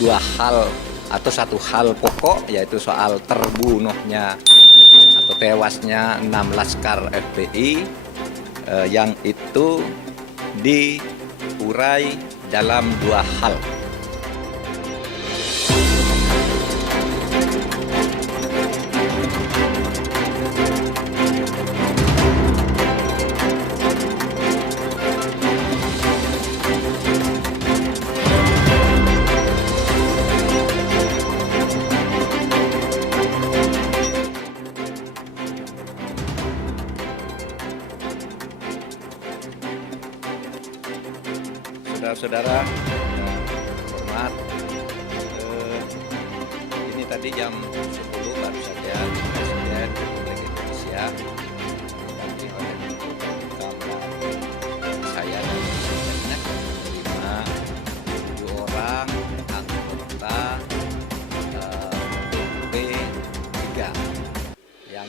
dua hal atau satu hal pokok, yaitu soal terbunuhnya atau tewasnya 6 laskar FPI yang itu diurai dalam dua hal. Saudara-saudara hormat, ini tadi jam 10 baru saja Presiden Republik Indonesia didampingi oleh Menko Polhukam dan saya dan Presidennya menerima 7 orang anggota TP3 yang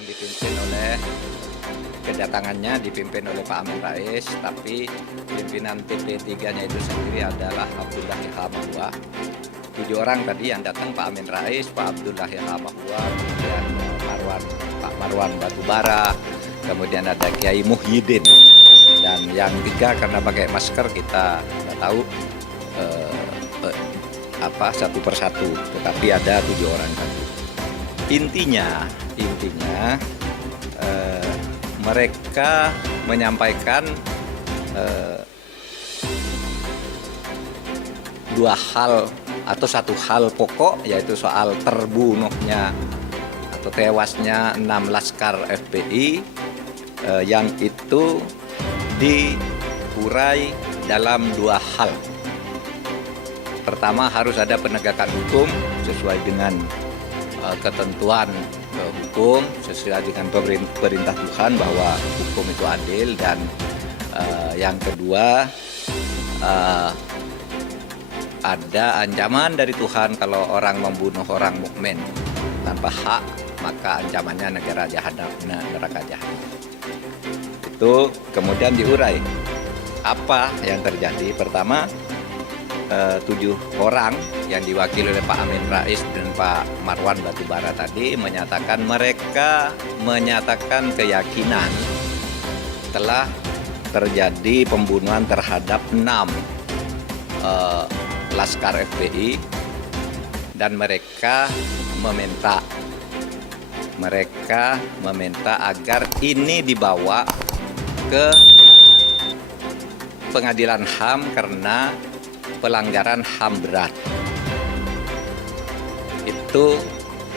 dipimpin oleh Pak Amin Rais, tapi pimpinan TP3-nya itu sendiri adalah Abdullah Yahamahua. 7 orang tadi yang datang Pak Amin Rais, Pak Abdullah Yahamahua, kemudian Pak Marwan Batubara, kemudian ada Kiai Muhyiddin, dan yang 3 karena pakai masker kita nggak tahu satu persatu, tetapi ada 7 orang tadi. Intinya mereka menyampaikan dua hal atau satu hal pokok, yaitu soal terbunuhnya atau tewasnya 6 laskar FPI yang itu diurai dalam dua hal. Pertama, harus ada penegakan hukum sesuai dengan ketentuan hukum, sesuai dengan perintah Tuhan bahwa hukum itu adil, dan yang kedua ada ancaman dari Tuhan kalau orang membunuh orang mukmin tanpa hak, maka ancamannya neraka jahanam. Itu kemudian diurai apa yang terjadi. Pertama, 7 orang yang diwakili oleh Pak Amin Rais dan Pak Marwan Batubara tadi mereka menyatakan keyakinan telah terjadi pembunuhan terhadap 6 laskar FPI, dan mereka meminta agar ini dibawa ke pengadilan HAM karena pelanggaran HAM berat. Itu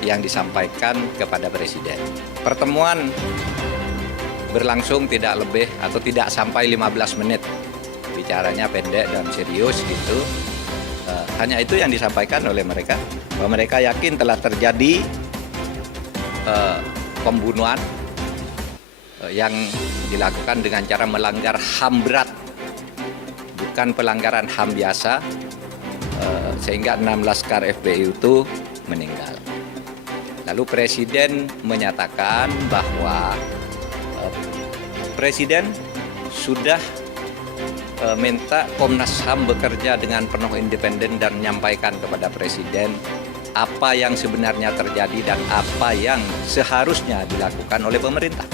yang disampaikan kepada Presiden. Pertemuan berlangsung tidak lebih atau tidak sampai 15 menit. Bicaranya pendek dan serius gitu. Hanya itu yang disampaikan oleh mereka, bahwa mereka yakin telah terjadi pembunuhan yang dilakukan dengan cara melanggar HAM berat, bukan pelanggaran HAM biasa, sehingga 6 laskar FPI itu meninggal. Lalu Presiden menyatakan bahwa Presiden sudah minta Komnas HAM bekerja dengan penuh independen dan menyampaikan kepada Presiden apa yang sebenarnya terjadi dan apa yang seharusnya dilakukan oleh pemerintah.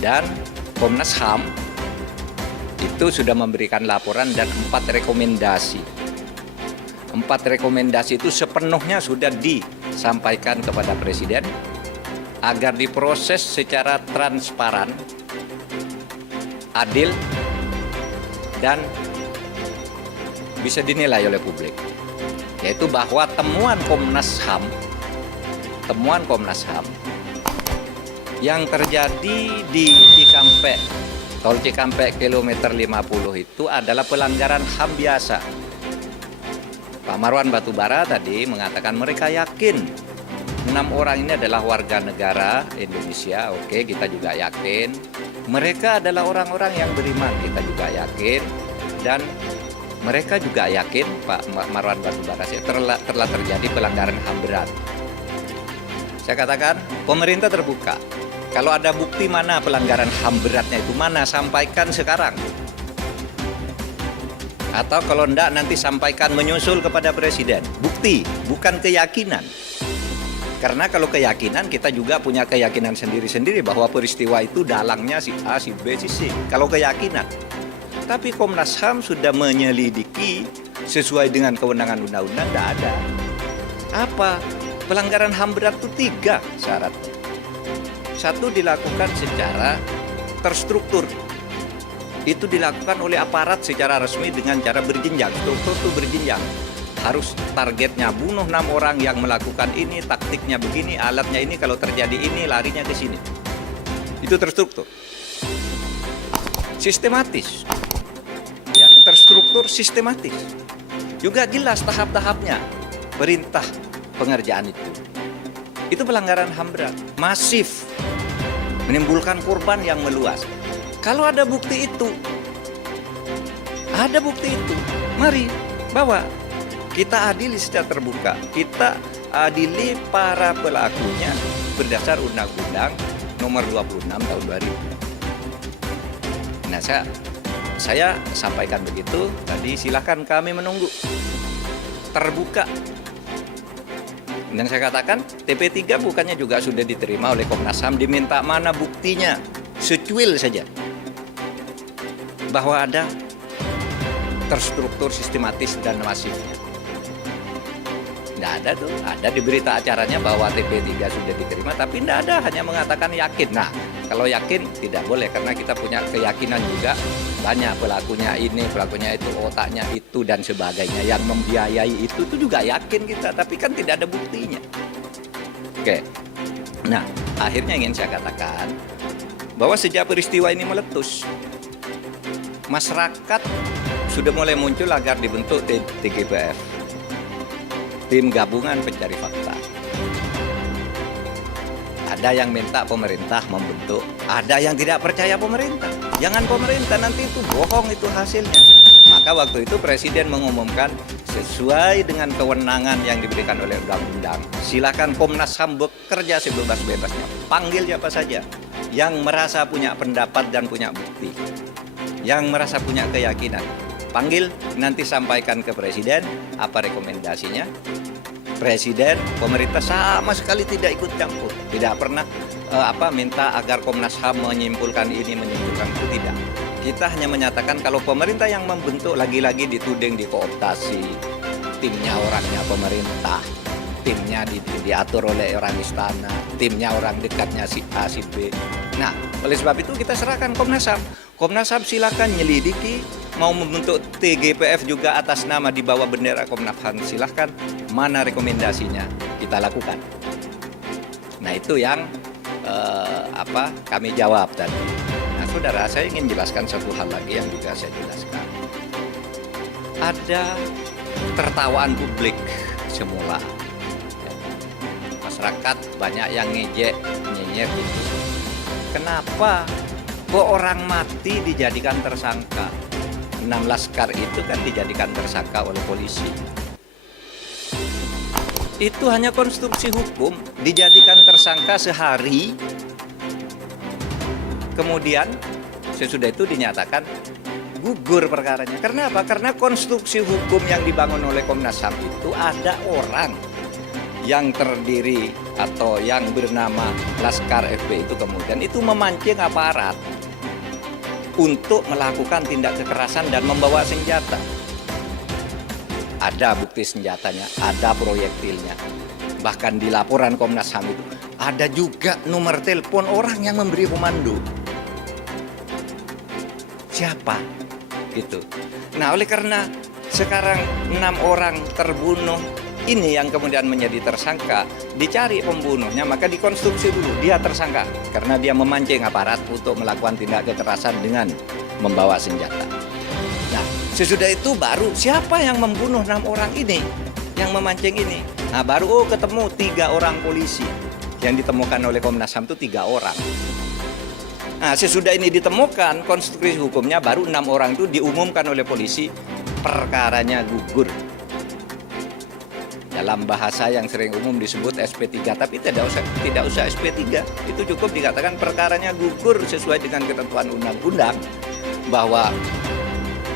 Dan Komnas HAM itu sudah memberikan laporan dan 4 rekomendasi. 4 rekomendasi itu sepenuhnya sudah disampaikan kepada Presiden agar diproses secara transparan, adil, dan bisa dinilai oleh publik. Yaitu bahwa temuan Komnas HAM yang terjadi di Tol Cikampek kilometer 50 itu adalah pelanggaran HAM biasa. Pak Marwan Batubara tadi mengatakan mereka yakin 6 orang ini adalah warga negara Indonesia. Oke, kita juga yakin. Mereka adalah orang-orang yang beriman, kita juga yakin. Dan mereka juga yakin, Pak Marwan Batubara, telah terjadi pelanggaran HAM berat. Saya katakan, pemerintah terbuka. Kalau ada bukti mana pelanggaran HAM beratnya itu mana, sampaikan sekarang. Atau kalau enggak nanti sampaikan menyusul kepada Presiden. Bukti, bukan keyakinan. Karena kalau keyakinan, kita juga punya keyakinan sendiri-sendiri bahwa peristiwa itu dalangnya si A, si B, si C. Kalau keyakinan. Tapi Komnas HAM sudah menyelidiki sesuai dengan kewenangan undang-undang, tidak ada. Apa? Pelanggaran HAM berat itu 3 syaratnya. 1, dilakukan secara terstruktur. Itu dilakukan oleh aparat secara resmi dengan cara berjenjang. Struktur itu berjenjang. Harus targetnya bunuh 6 orang yang melakukan ini, taktiknya begini, alatnya ini, kalau terjadi ini, larinya ke sini. Itu terstruktur. Sistematis. Ya, terstruktur sistematis. Juga jelas tahap-tahapnya, perintah pengerjaan itu. Itu pelanggaran HAM berat, masif, menimbulkan korban yang meluas. Kalau ada bukti itu, mari bawa. Kita adili secara terbuka, kita adili para pelakunya berdasar Undang-Undang Nomor 26 Tahun 2000. Nah, saya sampaikan begitu tadi, silakan kami menunggu terbuka. Dan saya katakan TP3 bukannya juga sudah diterima oleh Komnas HAM, diminta mana buktinya, secuil saja bahwa ada terstruktur, sistematis dan masifnya. Tidak ada tuh, ada di berita acaranya bahwa TP3 sudah diterima, tapi tidak ada, hanya mengatakan yakin. Nah, kalau yakin tidak boleh, karena kita punya keyakinan juga banyak pelakunya ini, pelakunya itu, otaknya itu dan sebagainya. Yang membiayai itu juga yakin kita, tapi kan tidak ada buktinya. Oke, nah akhirnya ingin saya katakan bahwa sejak peristiwa ini meletus, masyarakat sudah mulai muncul agar dibentuk TGPF. Tim Gabungan Pencari Fakta. Ada yang minta pemerintah membentuk, ada yang tidak percaya pemerintah. Jangan pemerintah, nanti itu bohong itu hasilnya. Maka waktu itu Presiden mengumumkan sesuai dengan kewenangan yang diberikan oleh undang-undang. Silakan Komnas HAM bekerja sebebas-bebasnya. Panggil siapa saja yang merasa punya pendapat dan punya bukti, yang merasa punya keyakinan. Panggil, nanti sampaikan ke Presiden apa rekomendasinya. Presiden, pemerintah sama sekali tidak ikut campur, tidak pernah minta agar Komnas HAM menyimpulkan ini, menyimpulkan itu, tidak. Kita hanya menyatakan kalau pemerintah yang membentuk, lagi-lagi dituding dikooptasi, timnya orangnya pemerintah, timnya diatur oleh orang istana, timnya orang dekatnya si A, si B. Nah, oleh sebab itu kita serahkan Komnas HAM. Komnas HAM silakan nyelidiki, mau membentuk TGPF juga atas nama di bawah bendera Komnas HAM, silahkan. Mana rekomendasinya kita lakukan. Nah, itu yang kami jawab tadi. Nah, saudara, saya ingin jelaskan satu hal lagi yang juga saya jelaskan. Ada tertawaan publik semula. Masyarakat banyak yang ngejek, nyinyir gitu. Kenapa kok orang mati dijadikan tersangka? 6 laskar itu kan dijadikan tersangka oleh polisi. Itu hanya konstruksi hukum, dijadikan tersangka sehari, kemudian sesudah itu dinyatakan gugur perkaranya. Karena apa? Karena konstruksi hukum yang dibangun oleh Komnas HAM itu ada orang yang terdiri atau yang bernama Laskar FP itu kemudian itu memancing aparat untuk melakukan tindak kekerasan dan membawa senjata. Ada bukti senjatanya, ada proyektilnya. Bahkan di laporan Komnas HAM itu ada juga nomor telepon orang yang memberi komando. Siapa? Gitu. Nah, oleh karena sekarang 6 orang terbunuh, ini yang kemudian menjadi tersangka, dicari pembunuhnya, maka dikonstruksi dulu dia tersangka karena dia memancing aparat untuk melakukan tindak kekerasan dengan membawa senjata. Nah, sesudah itu baru siapa yang membunuh 6 orang ini, yang memancing ini. Nah, baru ketemu 3 orang polisi yang ditemukan oleh Komnas HAM itu 3 orang. Nah, sesudah ini ditemukan konstruksi hukumnya, baru 6 orang itu diumumkan oleh polisi, perkaranya gugur. Dalam bahasa yang sering umum disebut SP3, tapi tidak usah SP3. Itu cukup dikatakan perkaranya gugur sesuai dengan ketentuan undang-undang, bahwa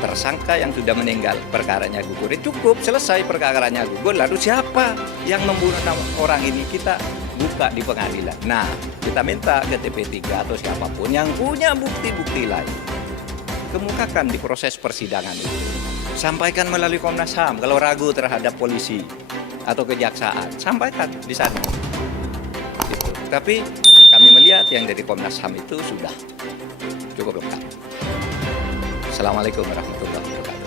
tersangka yang sudah meninggal, perkaranya gugur. Cukup, selesai perkaranya gugur. Lalu siapa yang membunuh 6 orang ini, kita buka di pengadilan. Nah, kita minta ke TP3 atau siapapun yang punya bukti-bukti lain, kemukakan di proses persidangan itu. Sampaikan melalui Komnas HAM kalau ragu terhadap polisi atau kejaksaan, sampaikan di sana. Gitu. Tapi kami melihat yang dari Komnas HAM itu sudah cukup lengkap. Assalamualaikum warahmatullahi wabarakatuh.